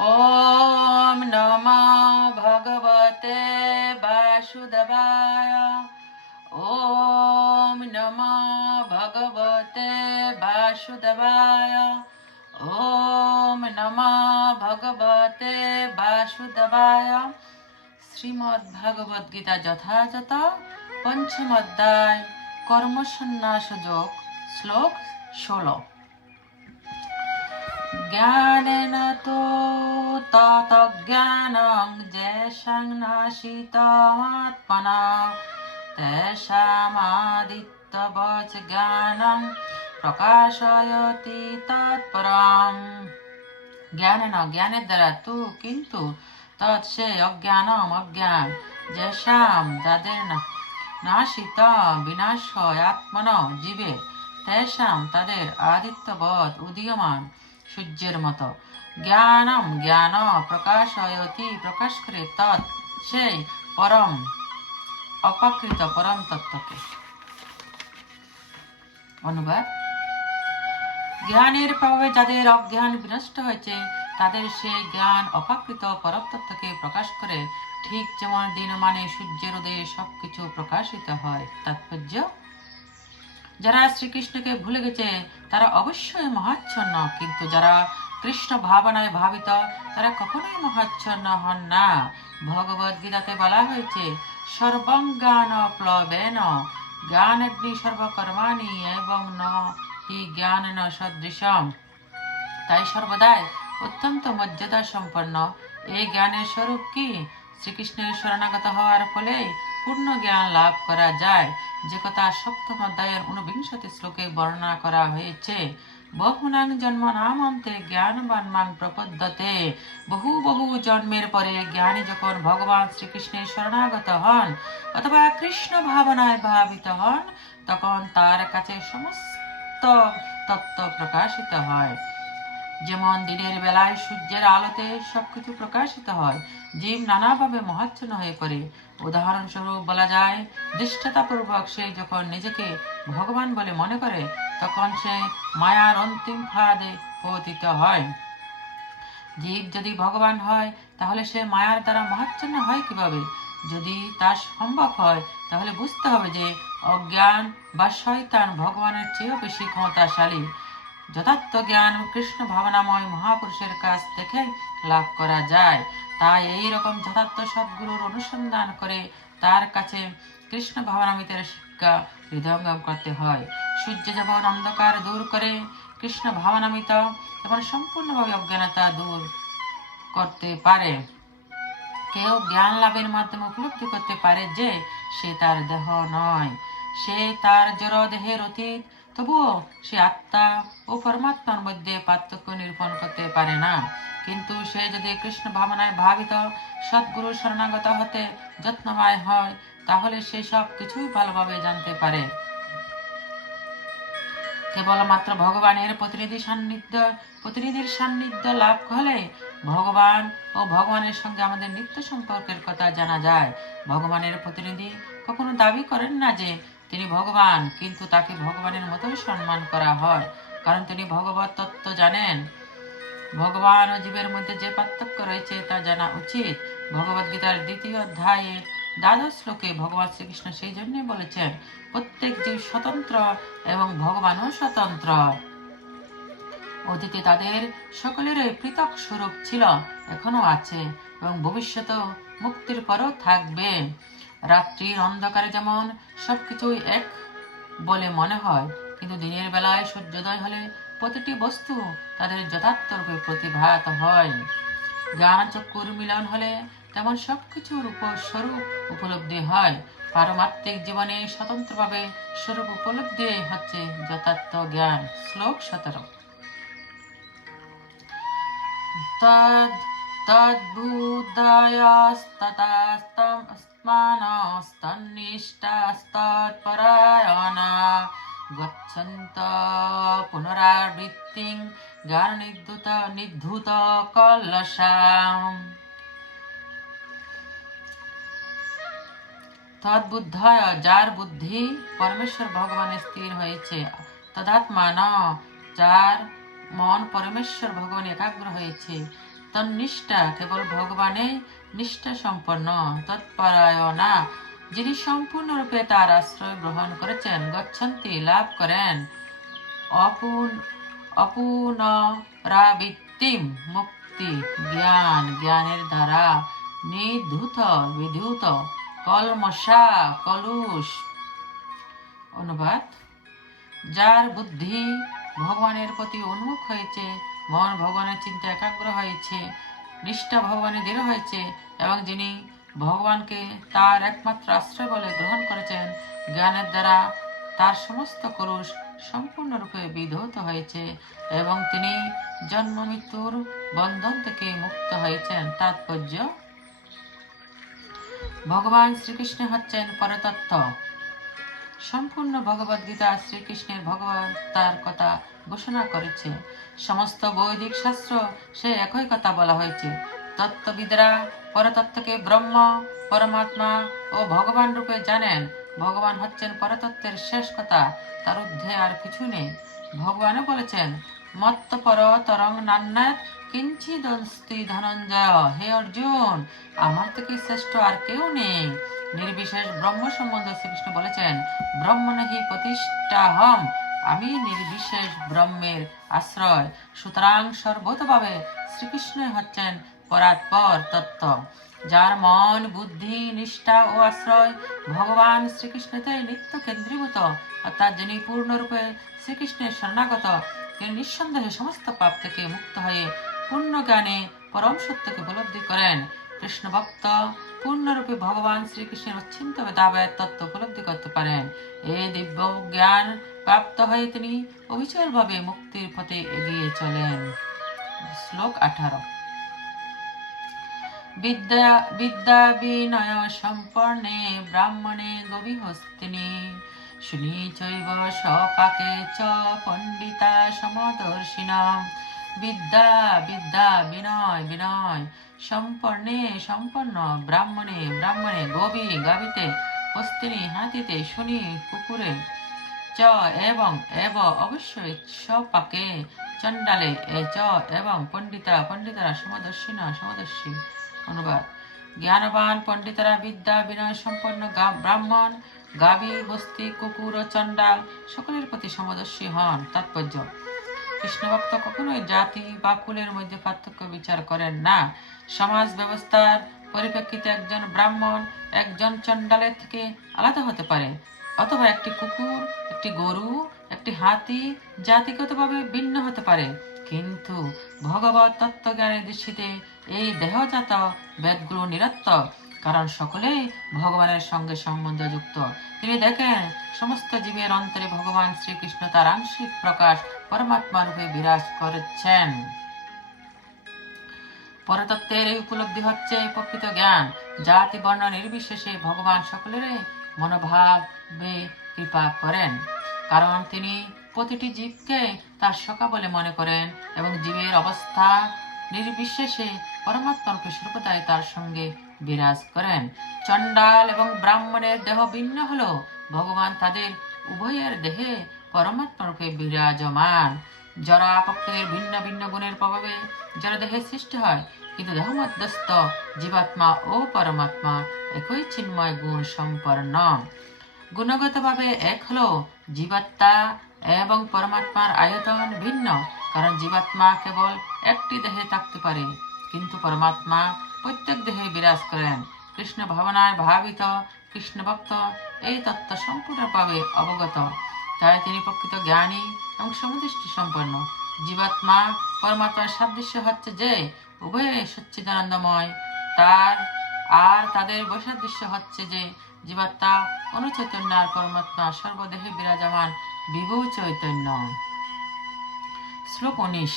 ॐ नमो भगवते वासुदेवाय ॐ नमो भगवते वासुदेवाय ॐ नमो भगवते वासुदेवाय শ্রীমদ্ ভাগবত গীতা যথাযথ পঞ্চম অধ্যায় কর্মসন্ন্যাস যোগ শ্লোক ষোলো ততজ্ঞানং যেষাং নাশিতমাত্মনা তেষামাদিত্যবচ জ্ঞানং প্রকাশয়তি তৎপরম জ্ঞানেন জ্ঞানের দ্বারা তু কিন্তু তৎ সে অজ্ঞানম অজ্ঞান যেসাম যাদের নাশিত বিনাশ হয় আত্মন জীবে তেসাম তাদের আদিত্যবৎ উদীয়মান সূর্যের মতো। জ্ঞানম, জ্ঞান প্রকাশয়তি, প্রকাশ করে তৎ, সেই পরম, অপাকৃত পরম তত্ত্বকে। অনুবাদ। জ্ঞানের প্রভাবে যাদের অজ্ঞান বিনষ্ট হয়েছে, তাদের সেই জ্ঞান অপাকৃত পরতত্ত্বকে প্রকাশ করে, ঠিক যেমন দিন মানে সূর্যের উদয়ে সবকিছু প্রকাশিত হয়, তাৎপর্য যারা শ্রীকৃষ্ণকে ভুলে গেছে, তারা অবশ্যই মহাচ্ছন্ন। কিন্তু যারা কৃষ্ণ ভাবনায় ভাবিত, তারা কখনোই মহাচ্ছন্ন হন না। ভগবদ গীতাতে বলা হয়েছে সর্বং জ্ঞান প্লবেন জ্ঞানাগ্নি সর্বকর্মাণি এবং ন হি জ্ঞান ন সদৃশম। তাই সর্বদাই অত্যন্ত মর্যাদা সম্পন্ন। এই জ্ঞানের স্বরূপ কি? শ্রীকৃষ্ণের শরণাগত হওয়ার ফলে পূর্ণ জ্ঞান লাভ করা যায়। যে কথা সপ্তম অধ্যায়ের ঊনবিংশতি শ্লোকে বর্ণনা করা হয়েছে, বহুনাং জন্ম নামন্তে জ্ঞানবান মাং প্রপদ্যতে। বহু বহু জন্মের পরে জ্ঞানী যখন ভগবান শ্রীকৃষ্ণের শরণাগত হন অথবা কৃষ্ণ ভাবনায় ভাবিত হন, তখন তার কাছে সমস্ত তত্ত্ব প্রকাশিত হয়। যেমন দিনের বেলায় সূর্যের আলোতে সবকিছু প্রকাশিত হয়, জীব নানাভাবে মহাচ্ছন্ন হয়ে পড়ে। উদাহরণস্বরূপ বলা যায় দৃষ্টতাপূর্বক সে যখন নিজেকে ভগবান বলে মনে করে, তখন সে মায়ার অন্তিম ফাঁদে পতিত হয়। জীব যদি ভগবান হয়, তাহলে সে মায়ার দ্বারা মহাচ্ছন্ন হয় কীভাবে? যদি তা সম্ভব হয়, তাহলে বুঝতে হবে যে অজ্ঞান বা শয়তান ভগবানের চেয়েও বেশি ক্ষমতাশালী। যথার্থ জ্ঞান কৃষ্ণ ভাবনাময় মহাপুরুষের কাছ থেকে লাভ করা যায়। তাই এই রকম যথার্থ সদ্গুরুর অনুসন্ধান করে তার কাছে কৃষ্ণ ভাবনামিতের শিক্ষা হৃদয়ঙ্গম করতে হয়। সূর্য যেমন অন্ধকার দূর করে কৃষ্ণ ভাবনামিত তেমন সম্পূর্ণভাবে অজ্ঞানতা দূর করতে পারে। কেউ জ্ঞান লাভের মাধ্যমে উপলব্ধি করতে পারে যে সে তার দেহ নয়। সে তার জড় দেহের অতীত তবুও সে আত্মা ও পরমাত্মার মধ্যে পার্থক্য নিরূপণ করতে পারে না। কিন্তু সে যদি কৃষ্ণ ভাবনায় ভাবিত, সদ্গুরু শরণাগত হতে যত্নময় হয়, তাহলে সে সব কিছুই ভালোভাবে জানতে পারে। কেবলমাত্র ভগবানের প্রতিনিধি সান্নিধ্য, প্রতিনিধির সান্নিধ্য লাভ হলে ভগবান ও ভগবানের সঙ্গে আমাদের নিত্য সম্পর্কের কথা জানা যায়। ভগবানের প্রতিনিধি কখনো দাবি করেন না যে তিনি ভগবান, কিন্তু তাকে ভগবানের মতোই সম্মান করা হয়। কারণ তিনি ভগবত তত্ত্ব জানেন। ভগবান ও জীবের মধ্যে যে পার্থক্য রয়েছে তা জানা উচিত। ভগবদ গীতার দ্বিতীয় অধ্যায়ের দ্বাদশ শ্লোকে ভগবান শ্রীকৃষ্ণ সেই জন্যই বলেছেন, প্রত্যেক জীব স্বতন্ত্র এবং ভগবানও স্বতন্ত্র। অতীতে তাদের সকলেরই পৃথক স্বরূপ ছিল এখনও আছে এবং ভবিষ্যতেও মুক্তির পরও থাকবে। রাত্রির অন্ধকারে যেমন সবকিছুই এক বলে মনে হয়, কিন্তু দিনের বেলায় সূর্যোদয় হলে প্রতিটি বস্তু তাদের যথার্থ রূপে প্রতিভাত হয়। জ্ঞানচক্ষুর মিলন হলে তেমন সবকিছুর উপর স্বরূপ উপলব্ধি হয়। পারমাত্মিক জীবনে স্বতন্ত্রভাবে স্বরূপ উপলব্ধি হচ্ছে যথার্থ জ্ঞান। শ্লোক সতেরো। তদ্বুদ্ধয় যার বুদ্ধি পরমেশ্বর ভগবানে স্থির হয়েছে। তদাত্মা ন যার মন পরমেশ্বর ভগবান একাগ্র হয়েছে। তন্নিষ্ঠা, কেবল ভগবানে নিষ্ঠা সম্পন্ন, তৎপরায়ণা, যিনি সম্পূর্ণরূপে তার আশ্রয় গ্রহণ করেছেন, গচ্ছন্তি লাভ করেন। অপুন অপুনরাবৃত্তিম মুক্তি, জ্ঞান, জ্ঞানের দ্বারা নিধূত, বিধূত, কলমশা, কলুষ। অনুবাদ, যার বুদ্ধি ভগবানের প্রতি উন্মুখ হয়েছে মন ভগবানের চিন্তা একাগ্র হয়েছে, নিষ্ঠা ভগবানে দৃঢ় হয়েছে, এবং যিনি ভগবানকে তার একমাত্র আশ্রয় বলে গ্রহণ করেছেন, জ্ঞানের দ্বারা তার সমস্ত কলুষ সম্পূর্ণরূপে বিধৌত হয়েছে, এবং তিনি জন্ম মৃত্যুর বন্ধন থেকে মুক্ত হয়েছেন। তাৎপর্য? ভগবান শ্রীকৃষ্ণ হচ্ছেন পরতত্ত্ব। সম্পূর্ণ ভগবদ গীতা শ্রীকৃষ্ণের ভগবান তার কথা ঘোষণা করেছে। সমস্ত বৈদিক শাস্ত্র সে একই কথা বলা হয়েছে। তত্ত্ববিদরা পরতত্ত্বকে ব্রহ্ম, পরমাত্মা ও ভগবান রূপে জানেন। ভগবান হচ্ছেন পরতত্ত্বের শেষ কথা, তার ঊর্ধ্বে আর কিছু নেই। ভগবানও বলেছেন, মত্ত পর তরং নান্নাত কিঞ্চিদস্তি ধনঞ্জয়, হে অর্জুন, আমার থেকে শ্রেষ্ঠ আর কেউ নেই। নির্বিশেষ ব্রহ্ম সম্বন্ধে শ্রীকৃষ্ণ বলেছেন, ব্রহ্ম নাহি প্রতিষ্ঠাহম, আমি নির্বিশেষ ব্রহ্মের আশ্রয়। সুতরাং সর্বতভাবে শ্রীকৃষ্ণ হচ্ছেন পরাৎপর তত্ত্ব। যার মন, বুদ্ধি, নিষ্ঠা ও আশ্রয় ভগবান শ্রীকৃষ্ণতে নিত্য কেন্দ্রীভূত, অর্থাৎ যিনি পূর্ণরূপে শ্রীকৃষ্ণের শরণাগত, তিনি নিঃসন্দেহে সমস্ত পাপ থেকে মুক্ত হয়ে পূর্ণ জ্ঞানে পরম সত্যকে উপলব্ধি করেন। কৃষ্ণ ভক্ত পূর্ণরূপে ভগবান শ্রীকৃষ্ণের অচ্ছিন্ত বেদাবের তত্ত্ব উপলব্ধি করতে পারেন। এই দিব্য জ্ঞান প্রাপ্ত হয়ে তিনি অবিচলভাবে মুক্তির পথে এগিয়ে চলেন। শ্লোক আঠারো। বিদ্যা বিদ্যা বিনয় সম্পর্ণে ব্রাহ্মণে গবিহস্তিনী। শুনি চৈব সপাকে চ পণ্ডিতা সমদর্শিনাম বিদ্যা বিদ্যা, বিনয় বিনয়। সম্পর্ণে, সম্পন্ন, ব্রাহ্মণে ব্রাহ্মণে গবি গাবিতে হস্তিনী, হাতিতে, শুনি, কুকুরে, চ এবং এব অবশ্যই সপাকে চণ্ডালে, এ চ এবং পণ্ডিতা পণ্ডিতরা, সমদর্শিনা, সমদর্শী। অনুবাদ। জ্ঞানবান পণ্ডিতরা বিদ্যা, বিনয়, সম্পন্ন ব্রাহ্মণ গাবি বস্তি কুকুর ও চণ্ডাল, সকলের প্রতি সমদর্শী হন। তাৎপর্য। কৃষ্ণভক্ত কখনোই জাতি বা কুলের মধ্যে পার্থক্য বিচার করেন না। সমাজ ব্যবস্থার পরিপ্রেক্ষিতে একজন ব্রাহ্মণ একজন চণ্ডালের থেকে আলাদা হতে পারে। অথবা একটি কুকুর, একটি গরু, একটি হাতি জাতিগতভাবে ভিন্ন হতে পারে। কিন্তু ভগবত তত্ত্বজ্ঞানের দৃষ্টিতে এই দেহজাত বেদগুলো নিরর্থক কারণ সকলেই ভগবানের সঙ্গে সম্বন্ধযুক্ত। তিনি দেখেন, সমস্ত জীবের অন্তরে ভগবান শ্রীকৃষ্ণ তার আংশিক প্রকাশ পরমাত্মা রূপে বিরাজ করেছেন। পরতত্ত্বের এই উপলব্ধি হচ্ছে প্রকৃত জ্ঞান। জাতি, বর্ণ নির্বিশেষে ভগবান সকলের মনোভাবে কৃপা করেন। কারণ তিনি প্রতিটি জীবকে তার সখা বলে মনে করেন এবং জীবের অবস্থা নির্বিশেষে পরমাত্মাকে সর্বদাই তার সঙ্গে বিরাজ করেন। চণ্ডাল এবং ব্রাহ্মণের দেহ ভিন্ন হলো। ভগবান তাদের উভয়ের দেহে পরমাত্মা রূপে বিরাজমান। জরা পক্ষের ভিন্ন ভিন্ন গুণের প্রভাবে জড় দেহে সৃষ্টি হয়, কিন্তু দেহ মধ্যস্থ জীবাত্মা ও পরমাত্মা একই চিন্ময় গুণ সম্পন্ন। গুণগতভাবে এক হলো জীবাত্মা এবং পরমাত্মার আয়তন ভিন্ন, কারণ জীবাত্মা কেবল একটি দেহে থাকতে পারে, কিন্তু পরমাত্মা প্রত্যেক দেহে বিরাজ করেন। কৃষ্ণ ভাবনায় ভাবিত, কৃষ্ণ ভক্ত, এই তত্ত্ব সম্পূর্ণভাবে অবগত। তাই তিনি প্রকৃত জ্ঞানী এবং সমদৃষ্টি সম্পন্ন। জীবাত্মা পরমাত্মার সাদৃশ্য হচ্ছে যে, উভয়ে সচ্চিদানন্দময়। তার আর তাদের বৈসাদৃশ্য হচ্ছে যে, জীবাত্মা অনুচৈতন্য আর পরমাত্মা সর্বদেহে বিরাজমান বিভু চৈতন্য শ্লোক উনিশ।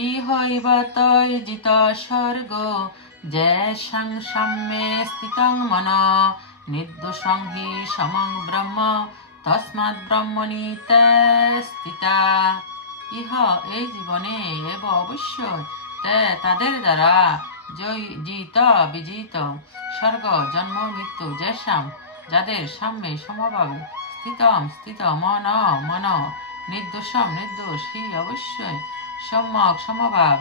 ইহৈব তৈজিত স্বর্গ যে সাম্যে স্থিতং মন নির্দোষং হি সমং ব্রহ্ম তস্মাৎ ব্রহ্মণি তে স্থিতা। ইহ, এই জীবনে এব অবশ্যই তে তাদের দ্বারা জিত, বিজিত। স্বর্গ জন্ম, মৃত্যু যেসাম যাদের সাম্যে সমভাবে স্থিতম, স্থিত মন মন নির্দোষম নির্দোষ হি অবশ্যই সম্যক সমভাব,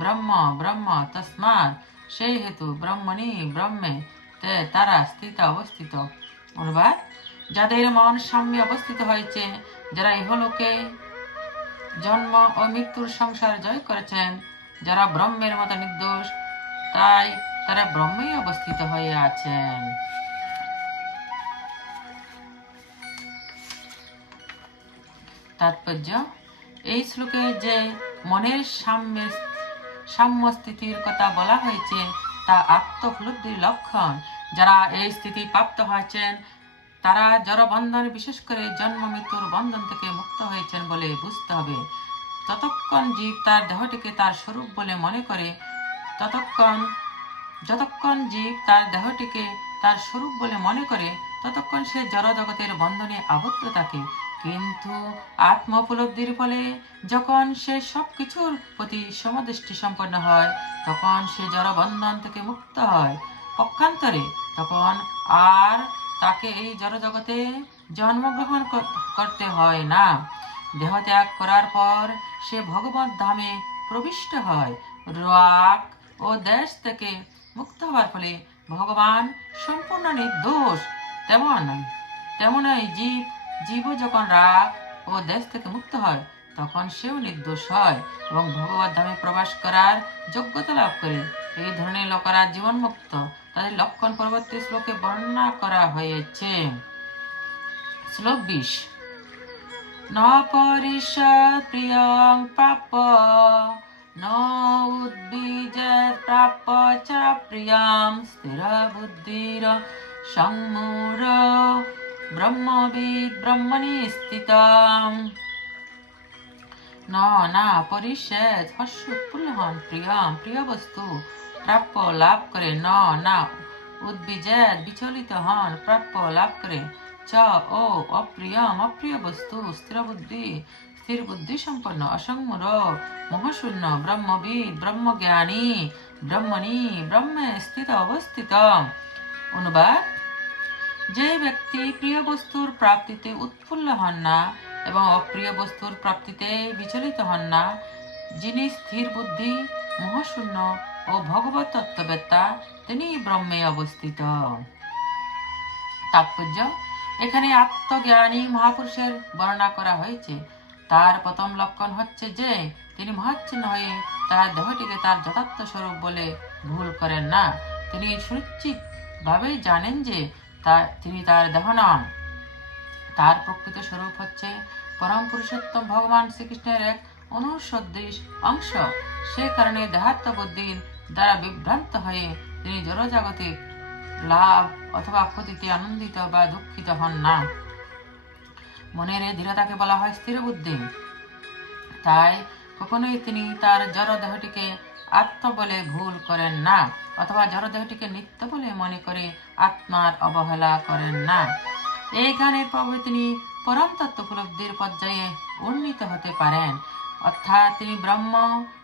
ব্রহ্ম ব্রহ্ম তসমাৎ সেই হেতু ব্রহ্মণি ব্রহ্মে তে তারা স্থিত অবস্থিত। অনুবাদ, যাদের মন সাম্যে অবস্থিত হয়েছে, যারা ইহলোকে জন্ম ও মৃত্যুর সংসার জয় করেছেন, যারা ব্রহ্মের মতো নির্দোষ, তাই তারা ব্রহ্মেই অবস্থিত হয়ে আছেন। তাৎপর্য, এই শ্লোকে যে মনের সাম্যের সাম্য স্থিতির কথা বলা হয়েছে, তা আত্মোপলব্ধির লক্ষণ। যারা এই স্থিতি প্রাপ্ত হয়েছেন, তারা জড়বন্ধন বিশেষ করে জন্ম মৃত্যুর বন্ধন থেকে মুক্ত হয়েছেন বলে বুঝতে হবে। ততক্ষণ জীব তার দেহটিকে তার স্বরূপ বলে মনে করে, ততক্ষণ যতক্ষণ জীব তার দেহটিকে তার স্বরূপ বলে মনে করে, ততক্ষণ সে জড় জগতের বন্ধনে আবদ্ধ থাকে। কিন্তু আত্ম উপলব্ধির ফলে যখন সে সব কিছুর প্রতি সমদৃষ্টি সম্পন্ন হয়, তখন সে জড়বন্ধন থেকে মুক্ত হয়। পক্ষান্তরে তখন আর তাকে এই জড় জগতে জন্মগ্রহণ করতে হয় না। দেহ ত্যাগ করার পর সে ভগবত ধামে প্রবিষ্ট হয়। রাগ ও দেশ থেকে মুক্ত হওয়ার ফলে ভগবান সম্পূর্ণ নির্দোষ, তেমন, তেমনই জীব জীবও যখন রাগ ও দেশ থেকে মুক্ত হয়, তখন সেও নির্দোষ হয় এবং ভগবত ধামে প্রবেশ করার যোগ্যতা লাভ করে। এই ধরনের লোকেরা জীবন মুক্ত তাদের লক্ষণ পরবর্তী শ্লোকে বর্ণনা করা হয়েছে। শ্লোক বিশ। ন পরিষদ প্রিয়ং প্রাপ ন উদ্বিজত প্রাপ চ প্রিয়াম স্থির বুদ্ধির সংমূঢ় ব্রহ্মবিদ ব্রহ্মণি স্থিতম ন না পরিষদ হর্ষ উৎফুল্ল হন প্রিয়ম প্রিয় বস্তু প্রাপ্য লাভ করে না উদ্বিজেদ বিচলিত হন প্রাপ্য লাভ করে চ ও অপ্রিয়ম অপ্রিয় বস্তু স্থির বুদ্ধি স্থির বুদ্ধি সম্পন্ন অসংমূর মহাশূন্য ব্রহ্মবিদ ব্রহ্মজ্ঞানী ব্রহ্মণি ব্রহ্মে স্থিত অবস্থিত অনুবাদ যে ব্যক্তি প্রিয় বস্তুর প্রাপ্তিতে উৎফুল্ল হন না এবং অপ্রিয় বস্তুর প্রাপ্তিতে বিচলিত হন না, যিনি স্থির বুদ্ধি, মহাশূন্য ও ভগবত তত্ত্ববেত্তা তিনি ব্রহ্মে অবস্থিত। তাৎপর্য, এখানে আত্মজ্ঞানী মহাপুরুষের বর্ণনা করা হয়েছে। তার প্রথম লক্ষণ হচ্ছে যে, তিনি মহাচ্ছিন্ন হয়ে তার দেহটিকে তার যথার্থ স্বরূপ বলে ভুল করেন না। তিনি সুনিশ্চিত ভাবেই জানেন যে তা তিনি তার দেহ নন। তার প্রকৃত স্বরূপ হচ্ছে পরম পুরুষোত্তম ভগবান শ্রীকৃষ্ণের এক অনুসদৃশ অংশ। সে কারণে দেহাত্ম বুদ্ধির দ্বারা বিভ্রান্ত হয়ে তিনি জড়জাগতিক লাভ অথবা ক্ষতিতে আনন্দিত বা দুঃখিত হন না। মনের এই দৃঢ়তাকে বলা হয় স্থির বুদ্ধি। তাই কখনোই তিনি তার জড় দেহটিকে আত্ম বলে ভুল করেন না। অথবা জড় দেহটিকে নিত্য বলে মনে করে আত্মার অবহেলা করেন না। এই গানের প্রভাবে তিনি পরম তত্ত্ব উপলব্ধির পর্যায়ে উন্নীত হতে পারেন। অর্থাৎ তিনি ব্রহ্ম,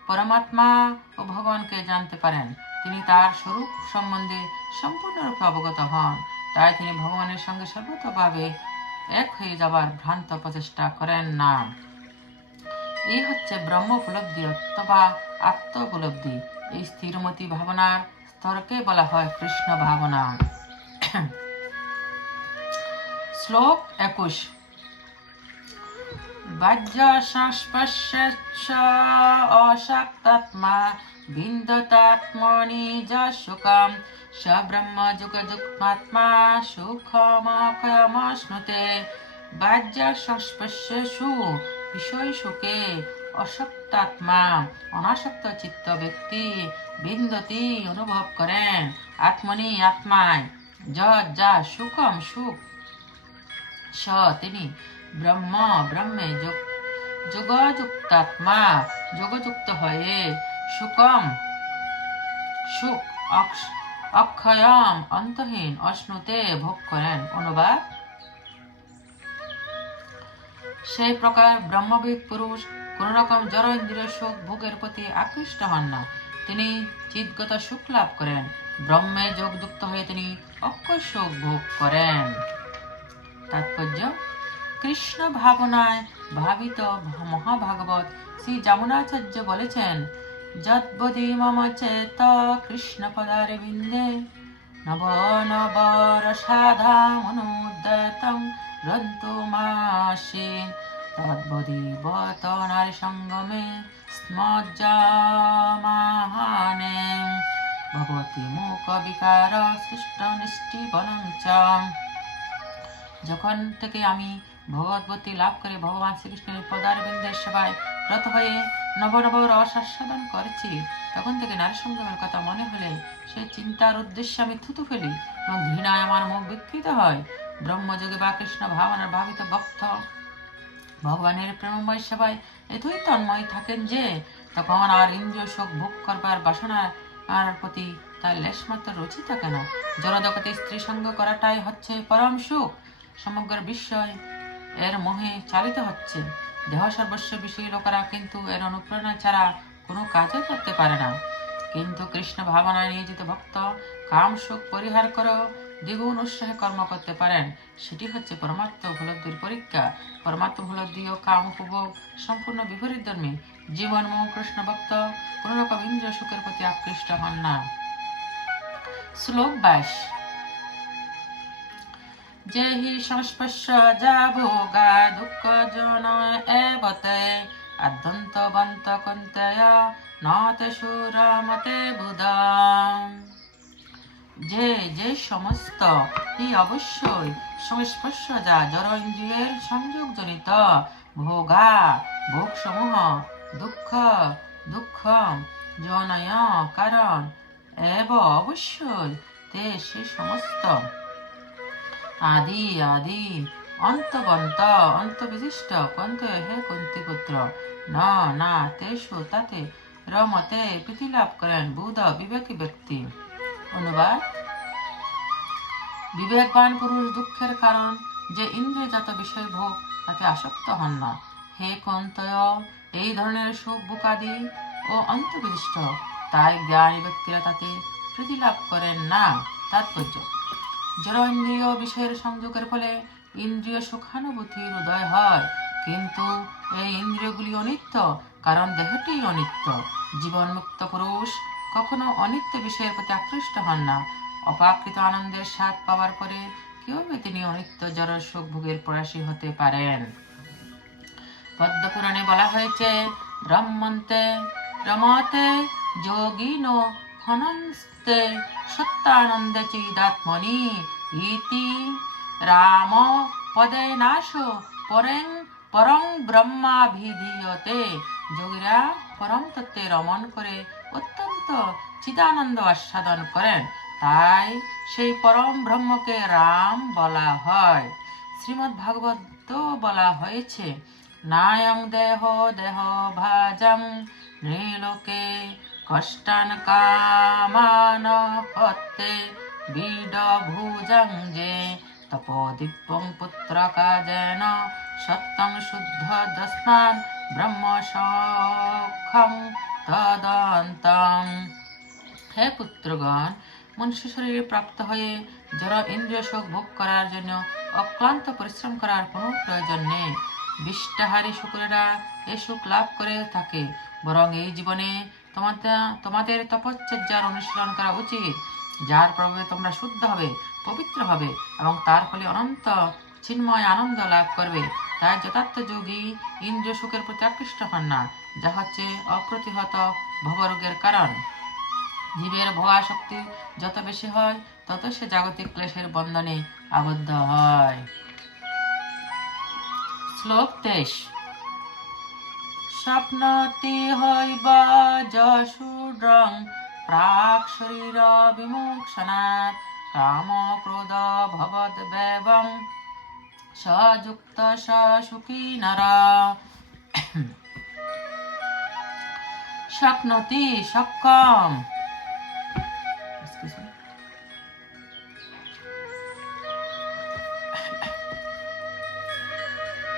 পরমাত্মা ও ভগবানকে জানতে পারেন। তিনি তার স্বরূপ সম্বন্ধে সম্পূর্ণরূপে অবগত হন। তাই তিনি ভগবানের সঙ্গে সর্বতভাবে এক হয়ে যাবার ভ্রান্ত প্রচেষ্টা করেন না। এই হচ্ছে ব্রহ্ম উপলব্ধি অথবা আত্ম উপলব্ধি এই স্থিরমতি ভাবনার স্তরকে বলা হয় কৃষ্ণ ভাবনা। শ্লোক একুশ। বাহ্য সংস্পর্শ অশক্তাত্মা বিন্দতাত্মনি য সুখম। স ব্রহ্ম যুগ যুগ্মাত্মা সুখমক্ষয়মশ্নুতে বাহ্য সংস্পর্শেষু বিষয় সুখে অশক্তাত্মা অনাসক্ত চিত্ত ব্যক্তি বিন্দতি অনুভব করেন আত্মনি আত্মায়। য যা সুখম সুখ। স তিনি ব্রহ্ম, ব্রহ্মে যোগ, যোগযুক্তাত্মা, যোগযুক্ত হয়ে সুকম সুখ অক্ষ- অক্ষয়ম অন্তহীন অশ্নুতে ভোগ করেন। অনুবাদ? সেই প্রকার ব্রহ্মবিদ পুরুষ কোন রকম জড় ইন্দ্রিয় সুখ ভোগের প্রতি আকৃষ্ট হন না। তিনি চিৎগত সুখ লাভ করেন। ব্রহ্মে যোগযুক্ত হয়ে তিনি অক্ষয় সুখ ভোগ করেন। তাৎপর্য, কৃষ্ণ ভাবনায় ভাবিত মহাভাগবত শ্রী যমুনাচার্য বলেছেন যদ্বদি মম চেত কৃষ্ণপদারবিন্দে নব নব রসাধামনুদ্যতং রন্তুমাসীন তদ্বদীবত নারী সঙ্গমে স্মজ্জামাহানে ভবতি মুখ বিকার সৃষ্ট নিষ্ঠিবনং চ যখন থেকে আমি ভগবতী লাভ করে ভগবান শ্রীকৃষ্ণের পদারবিন্দের সেবায় রত হয়ে নব নব রস আস্বাদন করেছি, তখন থেকে নারী সঙ্গমের কথা মনে হলে সেই চিন্তার উদ্দেশ্যে আমি থুতু ফেলি এবং ঘৃণায় আমার মুখ বিকৃত হয়। ব্রহ্মযোগে বা কৃষ্ণ ভাবনার ভাবিত ভক্ত ভগবানের প্রেমময় সেবায় এতই তন্ময় থাকেন যে তখন আর ইন্দ্রিয় শোক ভোগ করবার বাসনা আর প্রতি তার লেশমাত্র রুচি থাকে না জড়জগতে স্ত্রী সঙ্গ করাটাই হচ্ছে পরম সুখ। সমগ্র বিশ্বয় এর মোহে চালিত হচ্ছে। দেহ সর্বস্ব বিষয়ী লোকেরা কিন্তু এর অনুপ্রেরণা ছাড়া কোনো কাজই করতে পারে না। কিন্তু কৃষ্ণ ভাবনায় নিয়োজিত ভক্ত কাম সুখ পরিহার করো দ্বিগুণ উৎসাহে কর্ম করতে পারেন। সেটি হচ্ছে পরমাত্ম উপলব্ধির পরীক্ষা। পরমাত্ম উপলব্ধি ও কাম উপভোগ সম্পূর্ণ বিপরীত ধর্মী। জীবন কৃষ্ণ ভক্ত, কোন রকম ইন্দ্রিয় সুখের প্রতি আকৃষ্ট হন না। শ্লোক বাইশ। যে হি সংস্পর্শ যা ভোগা দুঃখ জন এবতে আদ্যন্তবন্ত কন্তেয়, নতে সুরমতে বুধম যে যে সমস্ত এই অবশ্যই সংস্পর্শ যা জড় ইন্দ্রিয়ের সংযোগজনিত, ভোগা ভোগ সমূহ দুঃখ দুঃখ জনয় কারণ, এব অবশ্যই তে সে সমস্ত। আদি আদি, অন্তবন্ত, অন্তবিশিষ্ট, কন্ত হে কুন্তি পুত্র। ন, না, তেষু, তাতে রমতে প্রীতি লাভ করেন বুধ বিবেকী ব্যক্তি। অনুবাদ। বিবেকবান পুরুষ দুঃখের কারণ যে বিষয় ভোগ আসক্ত হন না। হে কন্তয়, এই ধরনের সুখ বুকাদি ও অন্তবিষ্ট তাই জ্ঞানী ব্যক্তিরা তাতে প্রীতি লাভ করেন না। তাৎপর্য ইন্দ্রিয় বিষয়ের সংযোগের ফলে ইন্দ্রিয় সুখানুভূতির উদয় হয়, কিন্তু এই ইন্দ্রিয়গুলি অনিত্য, কারণ দেহটি অনিত্য। জীবনমুক্ত পুরুষ কখনো অনিত্য বিষয়ের প্রতি আকৃষ্ট হন না। অপাকৃত আনন্দের স্বাদ পাওয়ার পরে কীভাবে তিনি অনিত্য জড় সুখ ভোগের প্রয়াসী হতে পারেন? পদ্মপুরাণে বলা হয়েছে, ব্রহ্মন্তে রমতে যোগিনো হনস্তে সত্যানন্দে চিদাত্মনি ইতি রাম পদে নাশ পরেং পরং ব্রহ্মাভিধীয়তে। যোগীরা পরম তত্ত্বে রমণ করে অত্যন্ত চিদানন্দ আস্বাদন করেন। তাই সেই পরম ব্রহ্মকে রাম বলা হয়। শ্রীমদ্ ভাগবত বলা হয়েছে, নায়ং দেহ দেহ ভাজং, নৃলোকে কষ্টান কামান হতে বিড ভুজং যে তপোদীপং পুত্র কাজেন সত্যং শুদ্ধ দস্মান ব্রহ্ম সখম তদন্তম হে পুত্রগণ, মনুষ্য শরীরে প্রাপ্ত হয়ে জড় ইন্দ্রিয় সুখ ভোগ করার জন্য অক্লান্ত পরিশ্রম করার কোনো প্রয়োজন নেই। বিষ্টাহারী শুকুরেরা এ সুখ লাভ করে থাকে, বরং এই জীবনে তোমাদের তোমাদের তপশ্চর্যার অনুশীলন করা উচিত। যার প্রভাবে তোমরা শুদ্ধ হবে, পবিত্র হবে, এবং তার ফলে অনন্ত চিন্ময় আনন্দ লাভ করবে। তাই যথার্থ যোগী ইন্দ্রিয় সুখের প্রতি আকৃষ্ট হন না। যা হচ্ছে অপ্রতিহত ভবরোগের কারণ। জীবের ভোগাসক্তি যত বেশি হয়, তত সে জাগতিক ক্লেশের বন্ধনে আবদ্ধ হয়। শ্লোক তেইশ। স্বপ্নতি হইবা যশূদ্রং, প্রাক শরীর বিমোক্ষণাৎ কাম ক্রোধ ভবদ ব্যবং সযুক্ত সুখী নর। শক্নতি সক্ষম।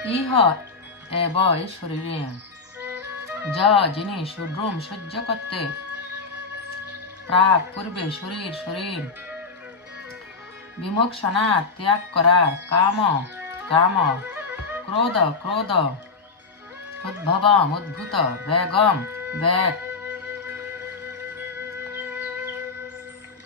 ইহ এব শরীরে। যা যিনি সুড্রুম সহ্য করতে প্রাক পূর্বে শরীর শরীর। বিমোক্ষণা ত্যাগ করা কাম কাম। ক্রোধ ক্রোধ। উদ্ভবম, উদ্ভূত, বেগম। 喂